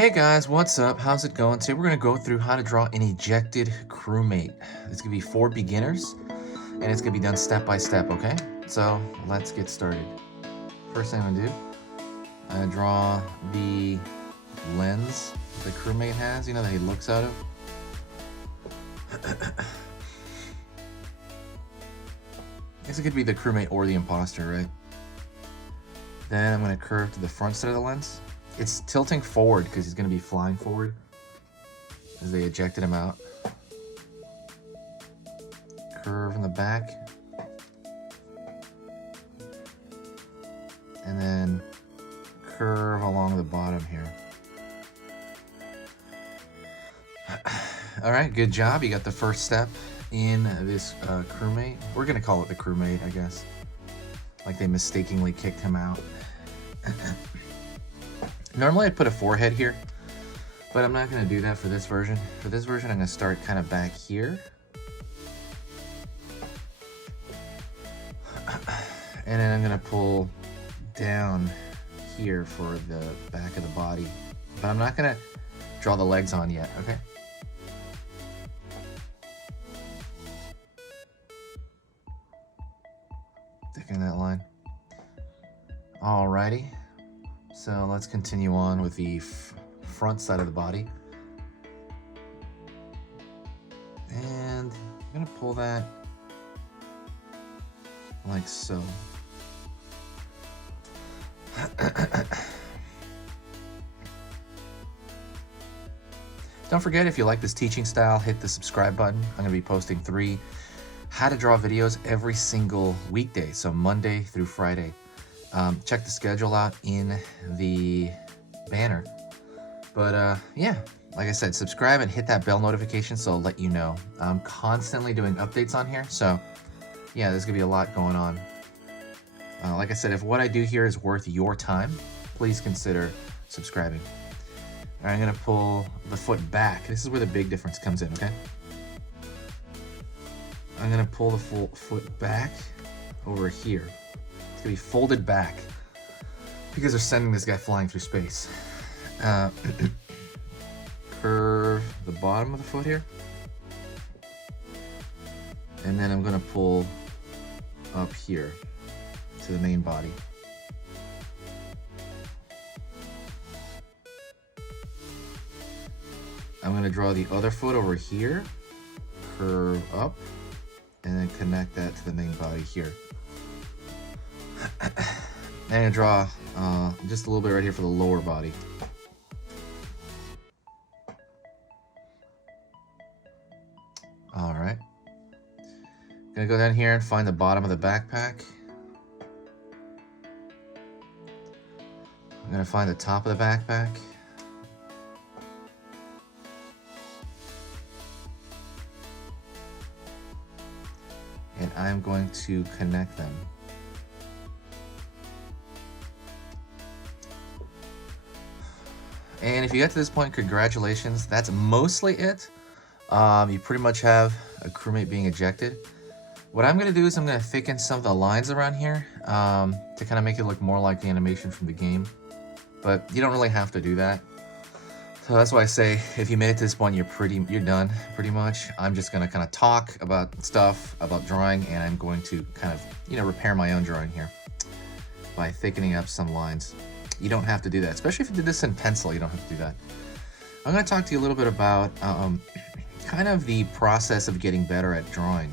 Hey guys, what's up? How's it going? Today we're going to go through how to draw an ejected crewmate. It's going to be for beginners, and it's going to be done step by step, okay? So let's get started. First thing I'm going to do, I'm going to draw the lens the crewmate has, you know, that he looks out of. I guess it could be the crewmate or the imposter, right? Then I'm going to curve to the front side of the lens. It's tilting forward because he's going to be flying forward as they ejected him out. Curve in the back. And then curve along the bottom here. All right, good job. You got the first step in this crewmate. We're going to call it the crewmate, I guess. Like they mistakenly kicked him out. Normally I'd put a forehead here, but I'm not going to do that for this version. For this version, I'm going to start kind of back here. And then I'm going to pull down here for the back of the body. But I'm not going to draw the legs on yet, okay? Thicken that line. Alrighty. So let's continue on with the front side of the body. And I'm going to pull that like so. Don't forget, if you like this teaching style, hit the subscribe button. I'm going to be posting 3 how to draw videos every single weekday, so Monday through Friday. Check the schedule out in the banner. But yeah, like I said, subscribe and hit that bell notification so I'll let you know. I'm constantly doing updates on here, so yeah, there's gonna be a lot going on. Like I said, if what I do here is worth your time, please consider subscribing. All right, I'm gonna pull the foot back. This is where the big difference comes in, okay? I'm gonna pull the full foot back over here. It's gonna be folded back because they're sending this guy flying through space. Curve the bottom of the foot here. And then I'm gonna pull up here to the main body. I'm gonna draw the other foot over here, curve up, and then connect that to the main body here. I'm gonna draw just a little bit right here for the lower body. All right. Gonna go down here and find the bottom of the backpack. I'm gonna find the top of the backpack. And I'm going to connect them. And if you get to this point, congratulations. That's mostly it. You pretty much have a crewmate being ejected. What I'm going to do is I'm going to thicken some of the lines around here to kind of make it look more like the animation from the game. But you don't really have to do that. So that's why I say, if you made it to this point, you're done, pretty much. I'm just going to kind of talk about stuff, about drawing, and I'm going to kind of, repair my own drawing here by thickening up some lines. You don't have to do that, especially if you did this in pencil. You don't have to do that. I'm going to talk to you a little bit about kind of the process of getting better at drawing.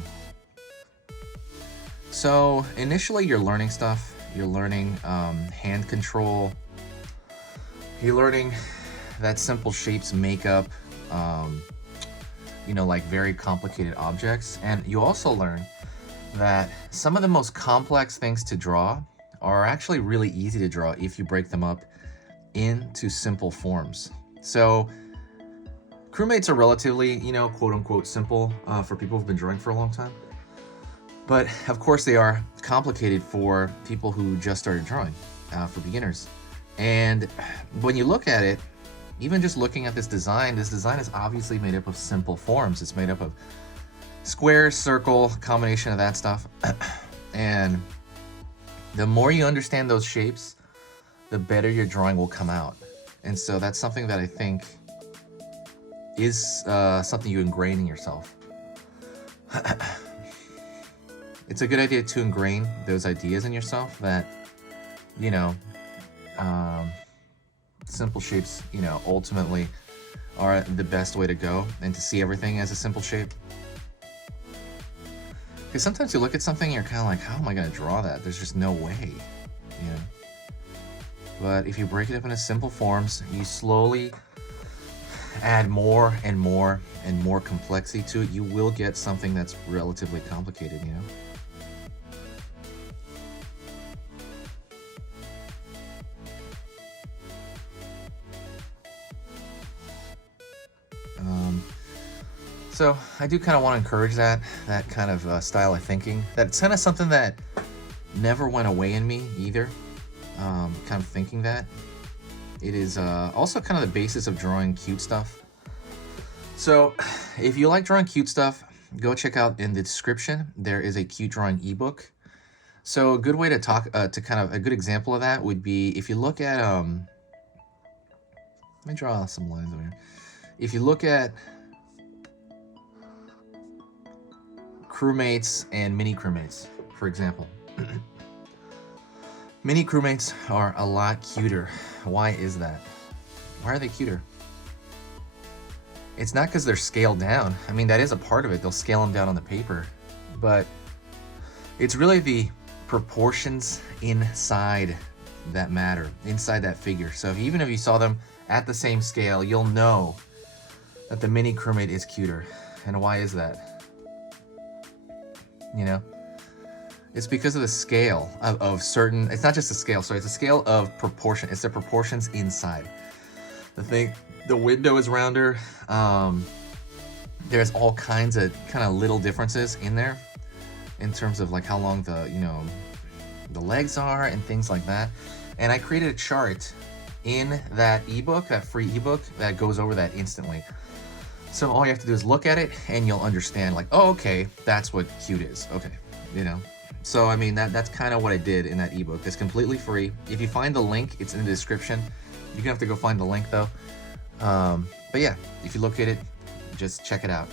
So initially you're learning stuff. You're learning hand control. You're learning that simple shapes make up, like very complicated objects. And you also learn that some of the most complex things to draw are actually really easy to draw if you break them up into simple forms. So crewmates are relatively, quote unquote simple for people who've been drawing for a long time. But of course they are complicated for people who just started drawing, for beginners. And when you look at it, even just looking at this design is obviously made up of simple forms. It's made up of square, circle, combination of that stuff. And the more you understand those shapes, the better your drawing will come out. And so that's something that I think is something you ingrain in yourself. It's a good idea to ingrain those ideas in yourself that, you know, simple shapes, you know, ultimately are the best way to go, and to see everything as a simple shape. Because sometimes you look at something and you're kind of like, how am I going to draw that? There's just no way, you know. But if you break it up into simple forms, you slowly add more and more and more complexity to it, you will get something that's relatively complicated, you know. So I do kind of want to encourage that kind of style of thinking. That's kind of something that never went away in me either. Kind of thinking that. It is also kind of the basis of drawing cute stuff. So if you like drawing cute stuff, go check out in the description. There is a cute drawing ebook. So a good way to talk, to kind of a good example of that would be if you look at, let me draw some lines over here. If you look at Crewmates and mini Crewmates, for example. Mini Crewmates are a lot cuter. Why is that? Why are they cuter? It's not because they're scaled down. I mean, that is a part of it. They'll scale them down on the paper. But it's really the proportions inside that matter, inside that figure. So even if you saw them at the same scale, you'll know that the mini Crewmate is cuter. And why is that? You know, it's because of the scale of certain, it's not just the scale, sorry, it's a scale of proportion. It's the proportions inside. The window is rounder. There's all kinds of kind of little differences in there in terms of like how long the, you know, the legs are and things like that. And I created a chart in that ebook, that free ebook, that goes over that instantly. So all you have to do is look at it and you'll understand like, oh, okay, that's what cute is. Okay, you know. So I mean, that's kind of what I did in that ebook. It's completely free. If you find the link, it's in the description. You're gonna have to go find the link though. But yeah, if you look at it, just check it out.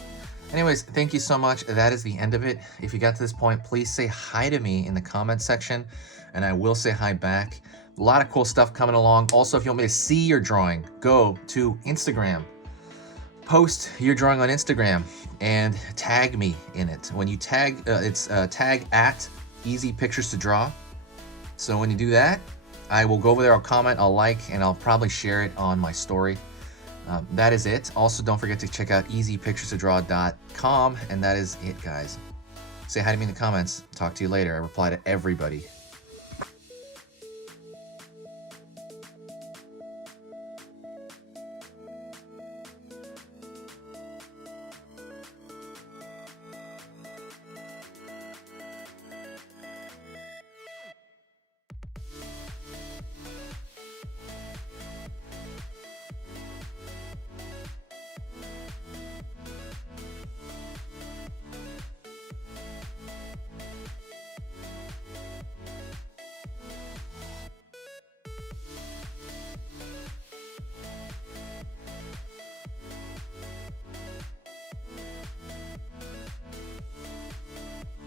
Anyways, thank you so much. That is the end of it. If you got to this point, please say hi to me in the comment section and I will say hi back. A lot of cool stuff coming along. Also, if you want me to see your drawing, go to Instagram. Post your drawing on Instagram and tag me in it. When you tag, it's tag at Easy Pictures to Draw. So when you do that, I will go over there, I'll comment, I'll like, and I'll probably share it on my story. That is it. Also, don't forget to check out easypicturestodraw.com, and that is it, guys. Say hi to me in the comments. Talk to you later. I reply to everybody.